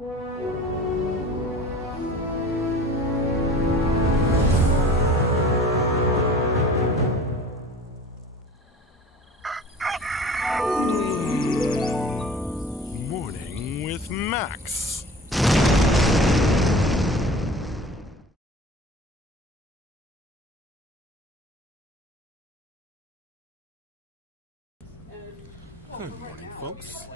Morning with Max. Good morning, folks.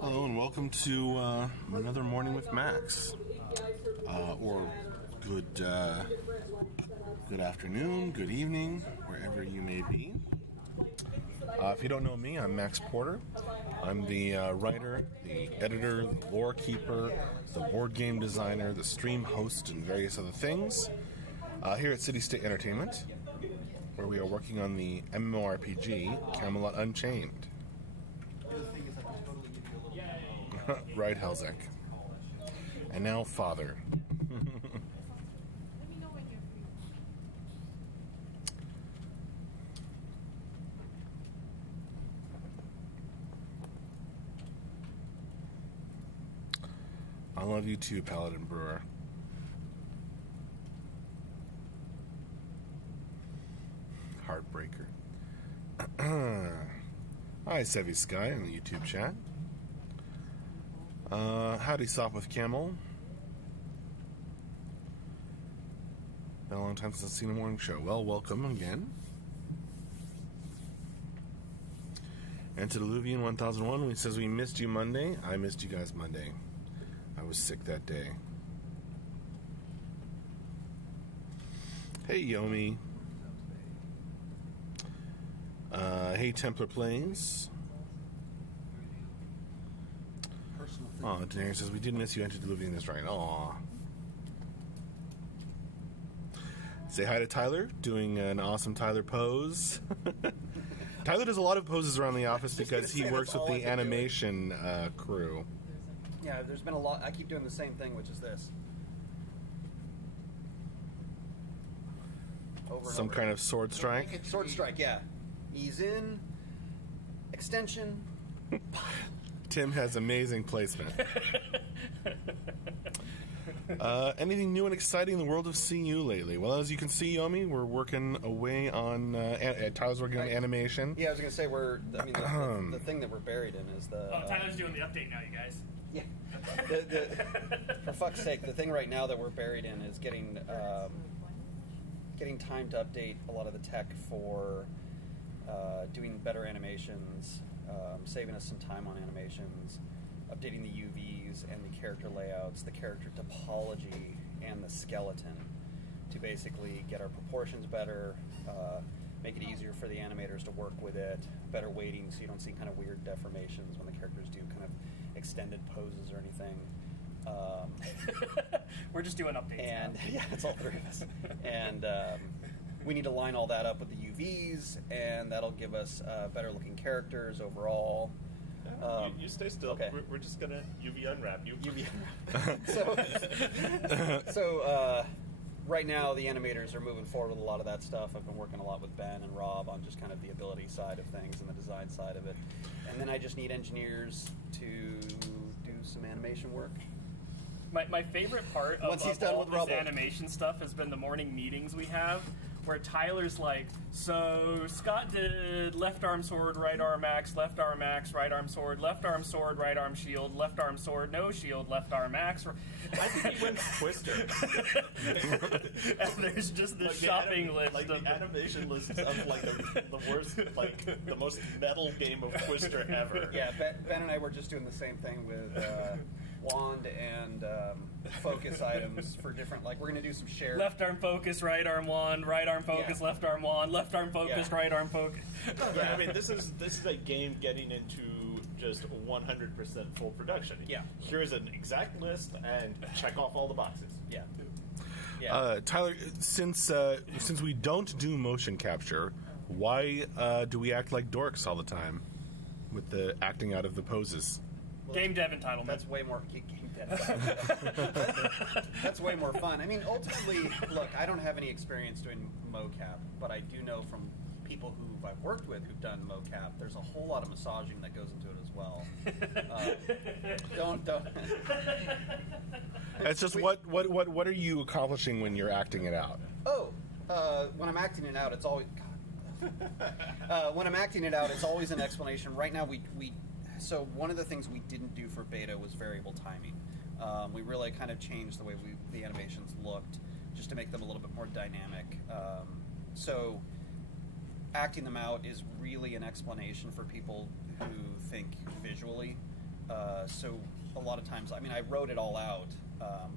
Hello and welcome to another Morning with Max. Or good afternoon, good evening, wherever you may be. If you don't know me, I'm Max Porter. I'm the writer, the editor, the lore keeper, the board game designer, the stream host, and various other things here at City State Entertainment, where we are working on the MMORPG Camelot Unchained. Right, Helzek. And now, Father. I love you too, Paladin Brewer. Heartbreaker. Hi, Sevi Sky in the YouTube chat. Howdy, Sop with Camel. Been a long time since I've seen a morning show. Well, welcome again. And to Deluvian 1001, he says we missed you Monday. I missed you guys Monday. I was sick that day. Hey, Yomi. Hey, Templar Plains. Oh, Daenerys says, we did miss you, Antediluvian is right. Aw. Say hi to Tyler, doing an awesome Tyler pose. Tyler does a lot of poses around the office because he works with the animation crew. Yeah, there's been a lot. I keep doing the same thing, which is this. Some kind of sword strike? Sword strike, yeah. Ease in, extension. Tim has amazing placement. Anything new and exciting in the world of CU lately? Well, as you can see, Yomi, we're working away on... Tyler's working on animation. Yeah, I was going to say, the thing that we're buried in is the... Oh, Tyler's doing the update now, you guys. Yeah. For fuck's sake, the thing right now that we're buried in is getting time to update a lot of the tech for doing better animations, saving us some time on animations, updating the UVs and the character layouts, the character topology, and the skeleton to basically get our proportions better, make it easier for the animators to work with it, better weighting so you don't see kind of weird deformations when the characters do kind of extended poses or anything. We're just doing updates. And yeah, it's all three of us. And we need to line all that up with the UVs, and that'll give us better looking characters overall. You stay still. Okay. We're just gonna UV unwrap you. UV unwrap. So right now the animators are moving forward with a lot of that stuff. I've been working a lot with Ben and Rob on just kind of the ability side of things and the design side of it. And then I just need engineers to do some animation work. My favorite part of all this animation stuff has been the morning meetings we have, where Tyler's like, so Scott did left arm sword, right arm axe, right arm sword, right arm shield, left arm sword, no shield, left arm axe. I think he went Twister. And there's just this shopping list. Like the animation list of like the worst, like the most metal game of Twister ever. Yeah, Ben and I were just doing the same thing with wand and focus items for different, like we're going to do some shared... Left arm focus, right arm wand, right arm focus, left arm wand, left arm focus, right arm focus. Yeah, I mean, this is a game getting into just 100% full production. Yeah. Here's an exact list, and check off all the boxes. Yeah. Yeah. Tyler, since we don't do motion capture, why do we act like dorks all the time with the acting out of the poses? Well, game dev entitlement. That's way more game dev. That's way more fun. I mean, ultimately, look, I don't have any experience doing mocap, but I do know from people who I've worked with who've done mocap, there's a whole lot of massaging that goes into it as well. Don't. It's just what are you accomplishing when you're acting it out? When I'm acting it out, it's always when I'm acting it out, it's always an explanation. Right now, so one of the things we didn't do for beta was variable timing. We really kind of changed the way the animations looked, just to make them a little bit more dynamic. So acting them out is really an explanation for people who think visually. So a lot of times, I mean, I wrote it all out,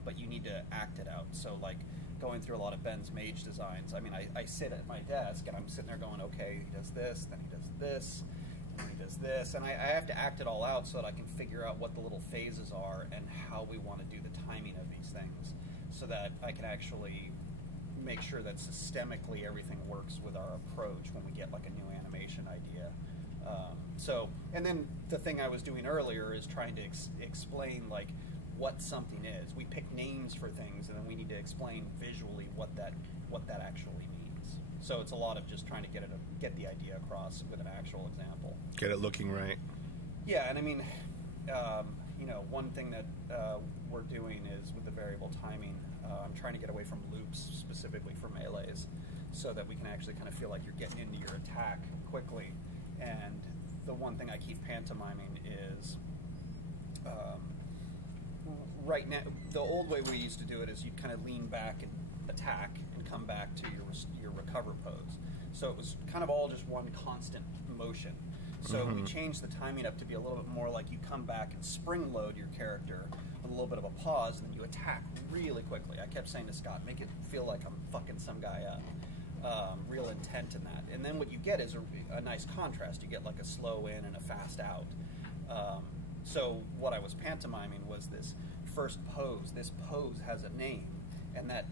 but you need to act it out. So like going through a lot of Ben's mage designs, I mean, I sit at my desk and I'm sitting there going, okay, he does this, then he does this, and he does this, and I have to act it all out so that I can figure out what the little phases are and how we want to do the timing of these things, so that I can actually make sure that systemically everything works with our approach when we get like a new animation idea. And then the thing I was doing earlier is trying to explain like what something is. We pick names for things, and then we need to explain visually what that actually means. So it's a lot of just trying to get the idea across with an actual example. Get it looking right. Yeah, and I mean, one thing that we're doing is with the variable timing, I'm trying to get away from loops specifically for melees, so that we can actually kind of feel like you're getting into your attack quickly. And the one thing I keep pantomiming is, right now, the old way we used to do it is you'd kind of lean back and attack and come back to your recover pose. So it was kind of all just one constant motion. So we changed the timing up to be a little bit more like you come back and spring load your character with a little bit of a pause, and then you attack really quickly. I kept saying to Scott, make it feel like I'm fucking some guy up. Real intent in that. And then what you get is a nice contrast. You get like a slow in and a fast out. So what I was pantomiming was this first pose. This pose has a name, and that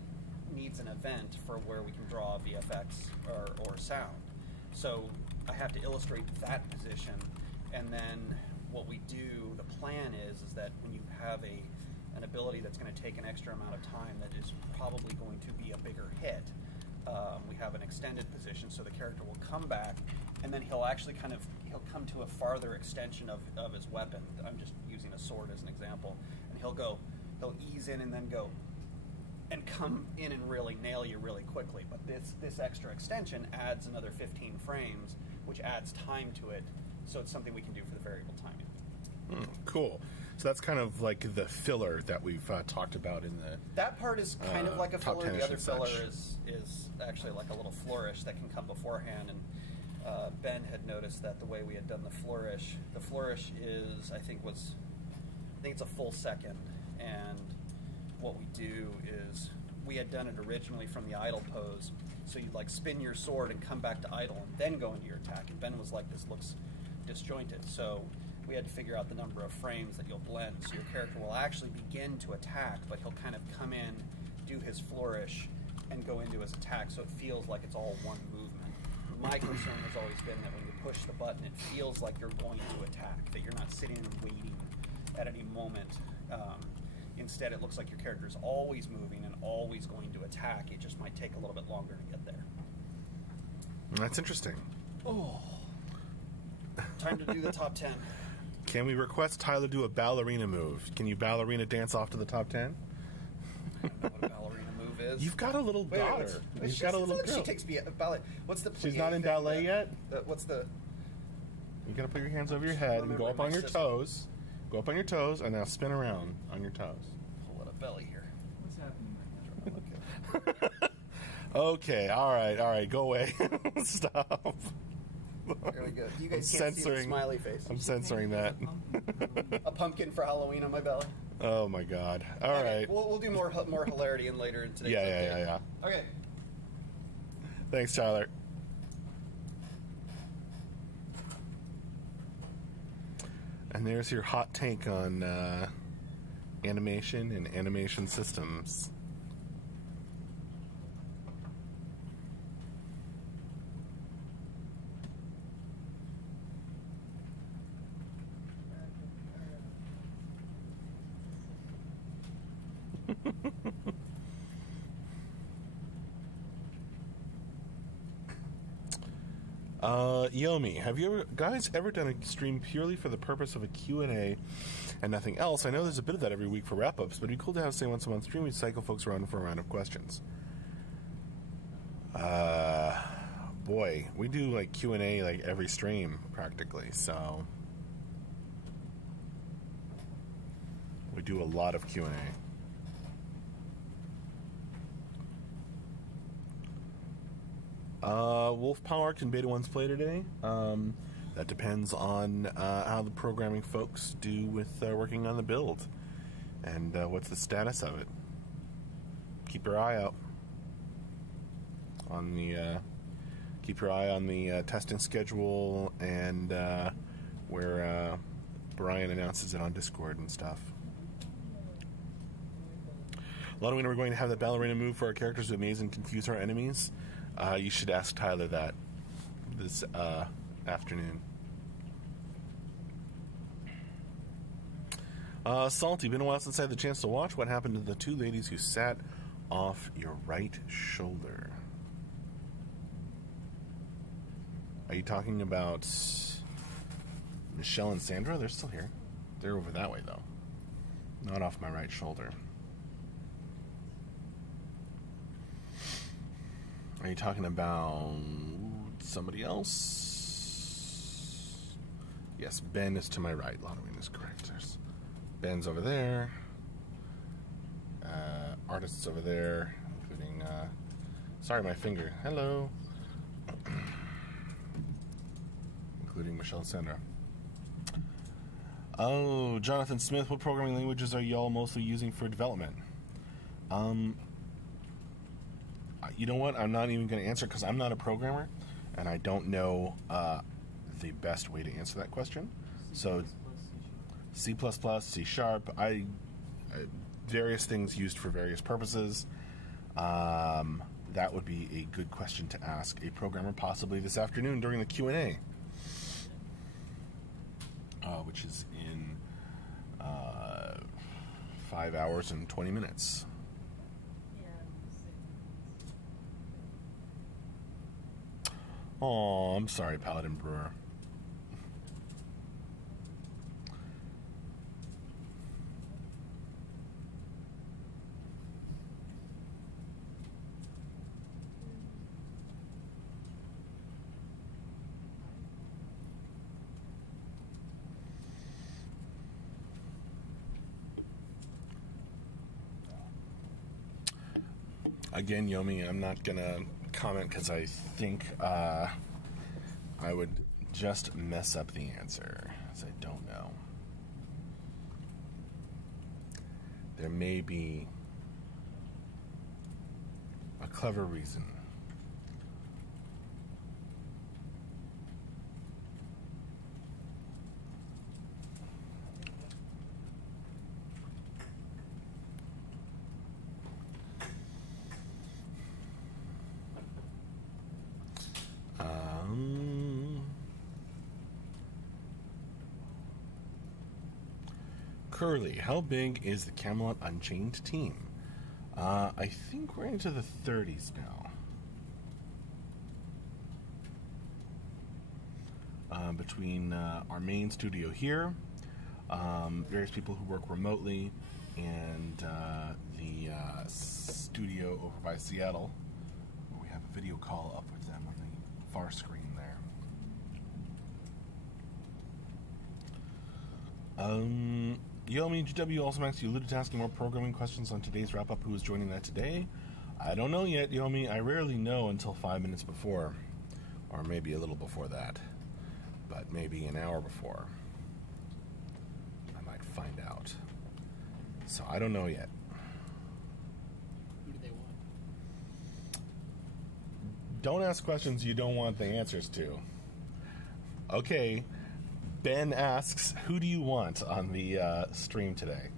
needs an event for where we can draw VFX or sound. So I have to illustrate that position, and then what we do, the plan is that when you have an ability that's going to take an extra amount of time that is probably going to be a bigger hit, we have an extended position, so the character will come back, and then he'll actually he'll come to a farther extension of his weapon. I'm just using a sword as an example, and he'll ease in and then go and come in and really nail you really quickly. But this extra extension adds another 15 frames, which adds time to it, so it's something we can do for the variable timing. Cool. So that's kind of like the filler that we've talked about in the... That part is kind of like a filler. The other filler is actually like a little flourish that can come beforehand. And Ben had noticed that the way we had done the flourish is, I think it's a full second. And what we do is, we had done it originally from the idle pose. So you'd like spin your sword and come back to idle and then go into your attack. And Ben was like, this looks disjointed. So we had to figure out the number of frames that you'll blend. So your character will actually begin to attack, but he'll kind of come in, do his flourish, and go into his attack, so it feels like it's all one movement. My concern has always been that when you push the button, it feels like you're going to attack, that you're not sitting and waiting at any moment. Instead, it looks like your character is always moving and always going to attack. It just might take a little bit longer to get there. That's interesting. Oh. Time to do the top 10. Can we request Tyler do a ballerina move? Can you ballerina dance off to the top 10? I don't know what a ballerina move is. You've got a little daughter. You've got a little girl. She takes me ballet. What's the? She's not in ballet yet. What's the? You gotta put your hands over your head and go up on your toes. Go up on your toes and now spin around on your toes. Pull out a belly here. What's happening right now? Okay. All right. Go away. Stop. There we go. You guys can't see the smiley face. I'm censoring that. A pumpkin for Halloween on my belly. Oh my God! All right. We'll do more hilarity in later in today's update. Yeah. Okay. Thanks, Tyler. And there's your hot take on animation and animation systems. Yomi, have you guys ever done a stream purely for the purpose of a Q&A and nothing else? I know there's a bit of that every week for wrap-ups, but it'd be cool to have, say, once a month stream, we cycle folks around for a round of questions. Boy, we do, like, Q&A, like, every stream, practically, so... We do a lot of Q&A. Wolf Power, can Beta 1s play today? That depends on how the programming folks do with working on the build and what's the status of it. Keep your eye out on the testing schedule and where Brian announces it on Discord and stuff. A lot of when we're going to have that ballerina move for our characters to amaze and confuse our enemies. You should ask Tyler that this afternoon. Salty, been a while since I had the chance to watch. What happened to the two ladies who sat off your right shoulder? Are you talking about Michelle and Sandra? They're still here. They're over that way, though. Not off my right shoulder. Are you talking about somebody else? Yes, Ben is to my right. Lotterine is correct. Ben's over there. Artists over there, including... sorry, my finger. Hello. Including Michelle and Sandra. Oh, Jonathan Smith, what programming languages are y'all mostly using for development? You know what? I'm not even going to answer because I'm not a programmer, and I don't know the best way to answer that question. So, C++, C#, various things used for various purposes. That would be a good question to ask a programmer, possibly this afternoon during the Q&A, which is in 5 hours and 20 minutes. Oh, I'm sorry, Paladin Brewer. Again, Yomi, I'm not gonna comment because I think I would just mess up the answer, as I don't know. There may be a clever reason. Curly, how big is the Camelot Unchained team? I think we're into the 30s now. Between our main studio here, various people who work remotely, and the studio over by Seattle, where we have a video call up with them on the far screen there. Yomi GW also makes you alluded to asking more programming questions on today's wrap-up. Who is joining that today? I don't know yet, Yomi. I rarely know until 5 minutes before, or maybe a little before that, but maybe an hour before. I might find out. So I don't know yet. Who do they want? Don't ask questions you don't want the answers to. Okay. Ben asks, who do you want on the stream today?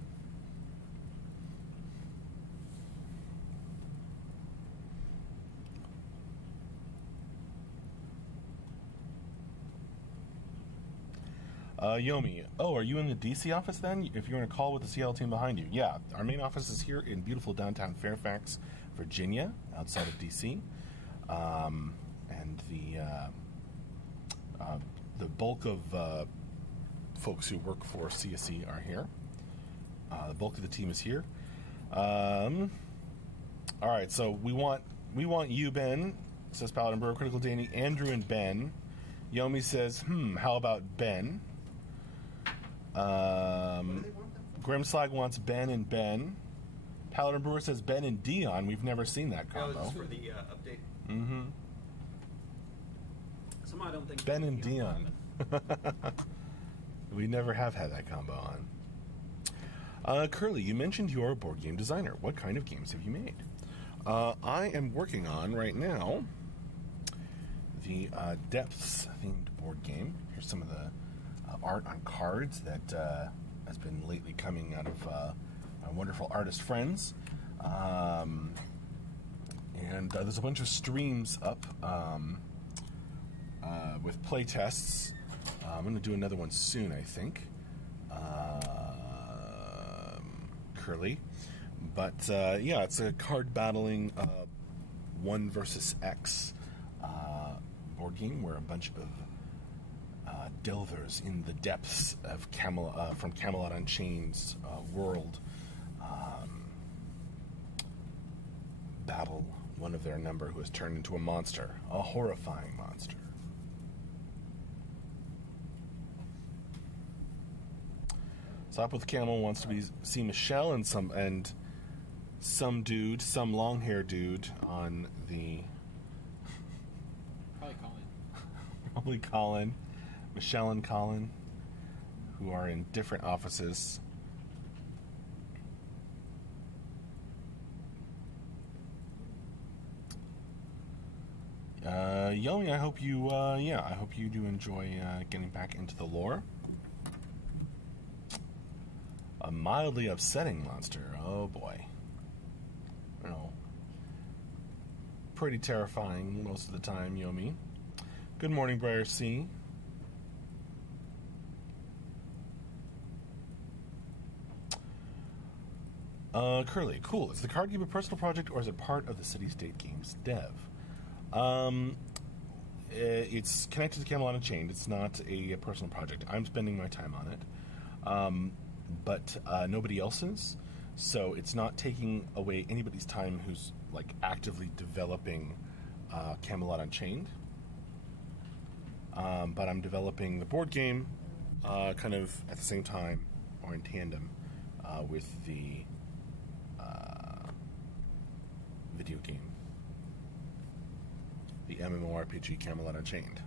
Yomi, oh, are you in the DC office then? If you're in a call with the CL team behind you. Yeah, our main office is here in beautiful downtown Fairfax, Virginia, outside of DC. And the bulk of folks who work for CSE are here. The bulk of the team is here. All right, so we want you, Ben, says Paladin Brewer, Critical Danny, Andrew, and Ben. Yomi says, how about Ben? Grimslag wants Ben and Ben. Paladin Brewer says Ben and Dion. We've never seen that combo. Oh, for the update. Mm-hmm. Somehow I don't think Ben and Dion. We never have had that combo on. Curly, you mentioned you're a board game designer. What kind of games have you made? I am working on, right now, the Depths-themed board game. Here's some of the art on cards that has been lately coming out of my wonderful artist friends. And there's a bunch of streams up with play tests. I'm going to do another one soon, I think. Curly. But, yeah, it's a card battling 1 versus X board game where a bunch of delvers in the depths of Camelot, from Camelot Unchained's world battle one of their number who has turned into a monster, a horrifying monster. Stop with Camel wants to see Michelle and some dude, some long hair dude on the probably Colin, Michelle and Colin, who are in different offices. Yomi, I hope you do enjoy getting back into the lore. A mildly upsetting monster. Oh boy. No. Pretty terrifying most of the time, Yomi. Good morning, Briar C. Curly, cool. Is the card game a personal project or is it part of the City State Games dev? It's connected to Camelot Unchained. It's not a personal project. I'm spending my time on it. But nobody else is. So it's not taking away anybody's time who's like actively developing Camelot Unchained. But I'm developing the board game kind of at the same time or in tandem with the video game. The MMORPG Camelot Unchained.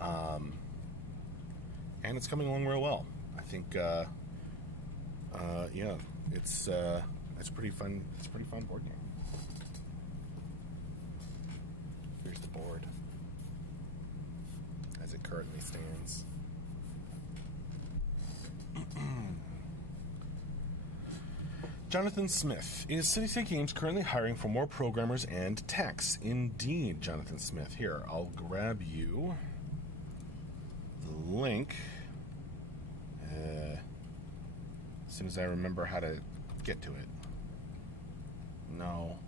And it's coming along real well. I think, yeah, it's pretty fun. It's a pretty fun board game. Here's the board as it currently stands. Jonathan Smith. Is City State Games currently hiring for more programmers and techs? Indeed, Jonathan Smith. Here, I'll grab you the link as soon as I remember how to get to it. No.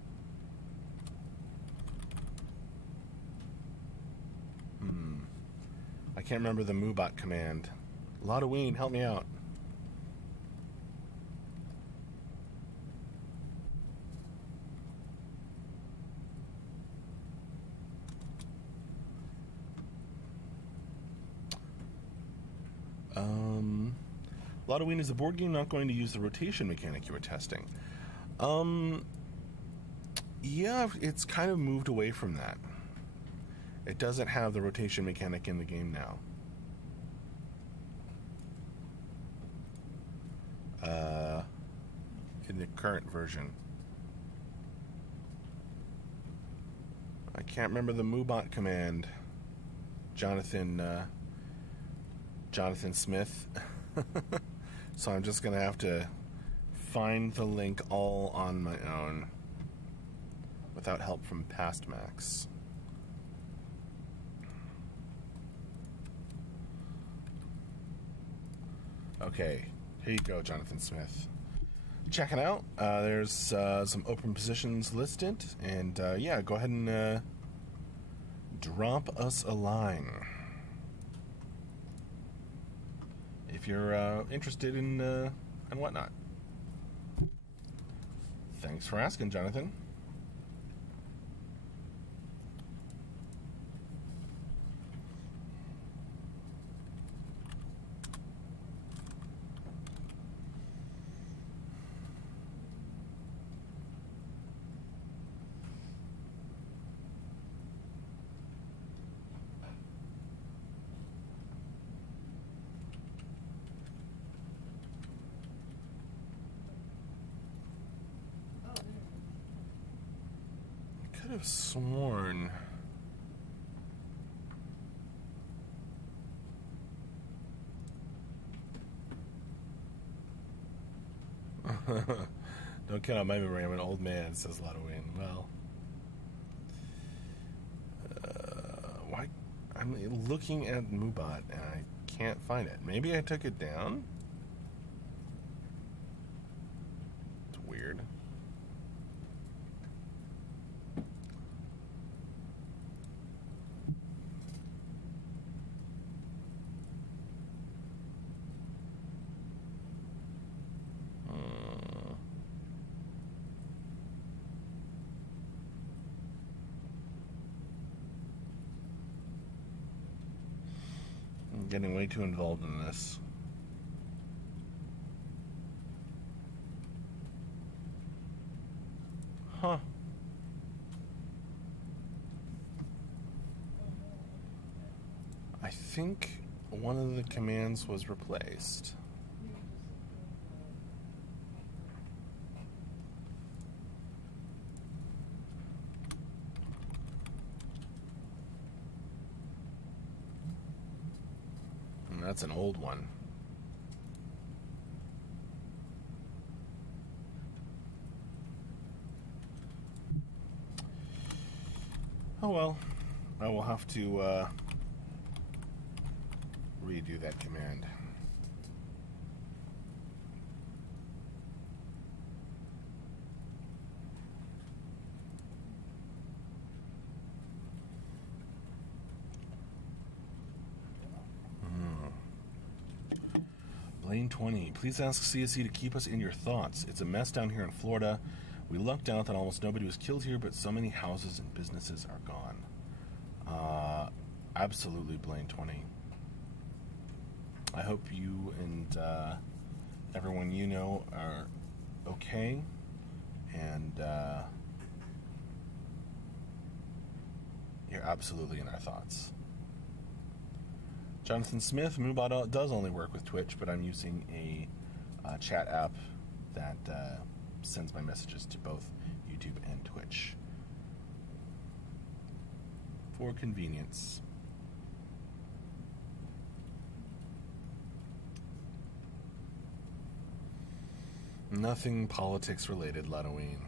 I can't remember the MooBot command. Lodoween, help me out. Lodoween, is the board game not going to use the rotation mechanic you were testing? Yeah, it's kind of moved away from that. It doesn't have the rotation mechanic in the game now. In the current version. I can't remember the MooBot command. Jonathan Smith. So I'm just going to have to find the link all on my own without help from Past Max. Okay, here you go, Jonathan Smith. Check it out. There's some open positions listed, and yeah, go ahead and drop us a line. you're interested in and whatnot. Thanks for asking, Jonathan. I could have sworn don't count on my memory, I'm an old man, says Ladwin. Well, why? I'm looking at Mubot and I can't find it. Maybe I took it down? It's weird. Getting way too involved in this. Huh. I think one of the commands was replaced. That's an old one. Oh well, I will have to redo that command. Lane 20, please ask CSE to keep us in your thoughts. It's a mess down here in Florida. We lucked out that almost nobody was killed here, but so many houses and businesses are gone. Absolutely, Blaine 20. I hope you and everyone you know are okay, and you're absolutely in our thoughts. Jonathan Smith, Mubot does only work with Twitch, but I'm using a chat app that sends my messages to both YouTube and Twitch for convenience. Nothing politics related, Ladwin.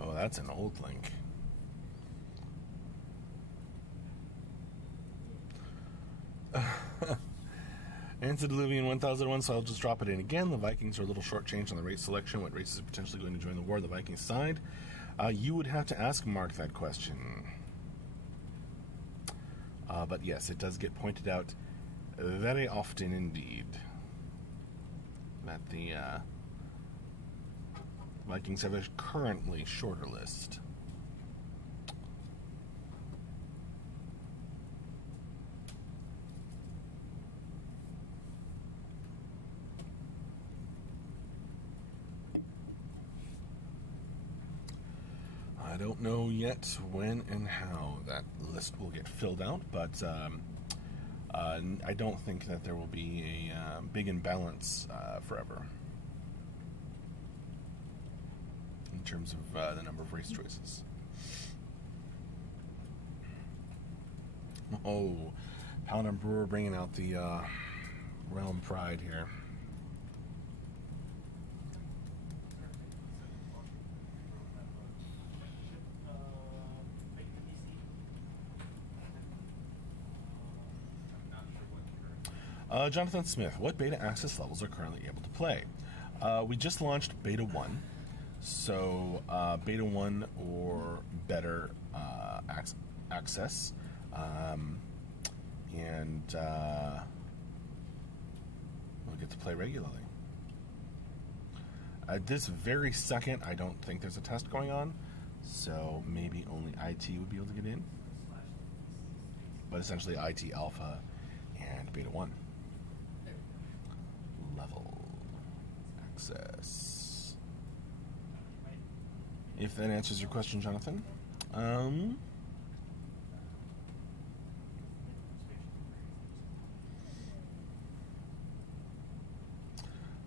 Oh, that's an old link. Antediluvian 1001, so I'll just drop it in again. The Vikings are a little shortchanged on the race selection. What races are potentially going to join the war on the Vikings side? You would have to ask Mark that question. But yes, it does get pointed out very often indeed that the Vikings have a currently shorter list. I don't know yet when and how that list will get filled out, but I don't think that there will be a big imbalance forever in terms of the number of race choices. Oh, Paladin and Brewer bringing out the Realm Pride here. Jonathan Smith, what beta access levels are currently able to play? We just launched Beta 1, so Beta 1 or better access, and we'll get to play regularly. At this very second, I don't think there's a test going on, so maybe only IT would be able to get in. But essentially IT Alpha and Beta 1. Level access. If that answers your question, Jonathan.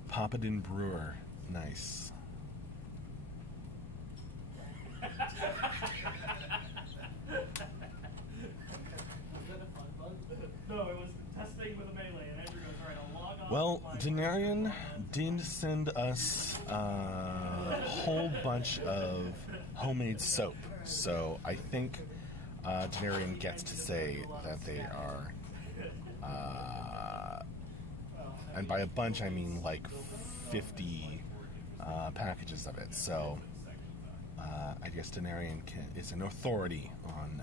Papadin Brewer. Nice. No, it was testing with a melee, and Andrew goes, all right, I'll log on. Well, Denarian did send us a whole bunch of homemade soap, so I think Denarian gets to say that they are, and by a bunch I mean like 50 packages of it. So I guess Denarian is an authority on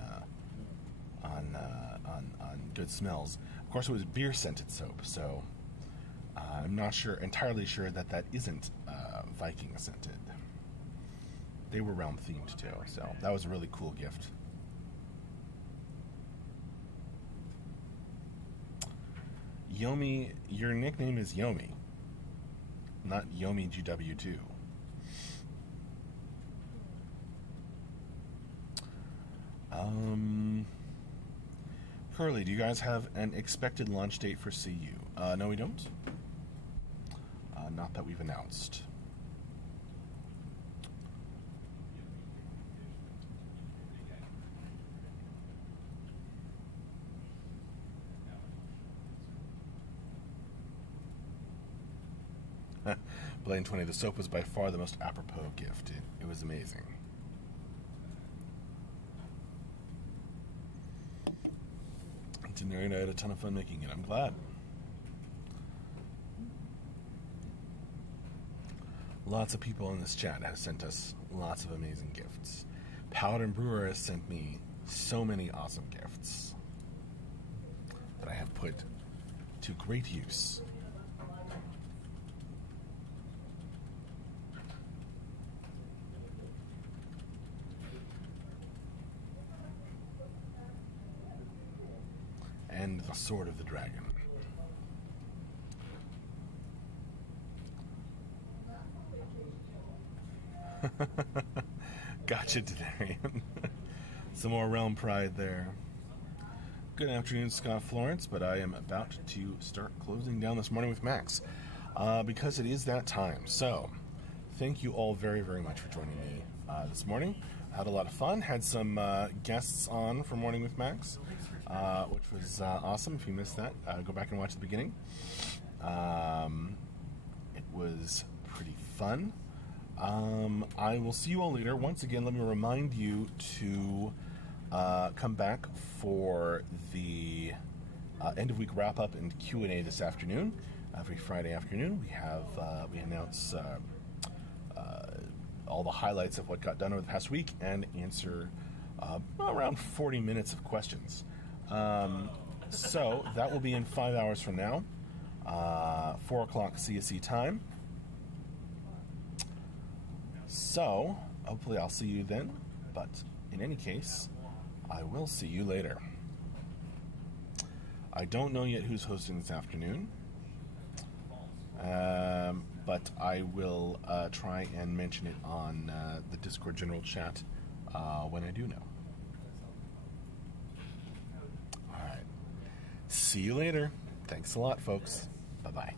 good smells. Of course, it was beer scented soap, so I'm not entirely sure that isn't Viking scented. They were realm themed too, so that was a really cool gift. Yomi, your nickname is Yomi, not Yomi GW2. Curly, do you guys have an expected launch date for CU? No, we don't. Not that we've announced. Blaine 20, the soap was by far the most apropos gift. It was amazing. Denarian, I had a ton of fun making it. I'm glad. Lots of people in this chat have sent us lots of amazing gifts. Paladin Brewer has sent me so many awesome gifts that I have put to great use. And the Sword of the Dragon. Gotcha, Denarian. Some more Realm Pride there. Good afternoon, Scott Florence, but I am about to start closing down this morning with Max because it is that time. So, thank you all very, very much for joining me this morning. I had a lot of fun. Had some guests on for Morning with Max, which was awesome. If you missed that, go back and watch the beginning. It was pretty fun. I will see you all later. Once again, let me remind you to come back for the end of week wrap up and Q&A this afternoon. Every Friday afternoon, we announce all the highlights of what got done over the past week and answer around 40 minutes of questions. So that will be in 5 hours from now, 4 o'clock CSE time. So, hopefully I'll see you then, but in any case, I will see you later. I don't know yet who's hosting this afternoon, but I will try and mention it on the Discord general chat when I do know. All right. See you later. Thanks a lot, folks. Bye-bye.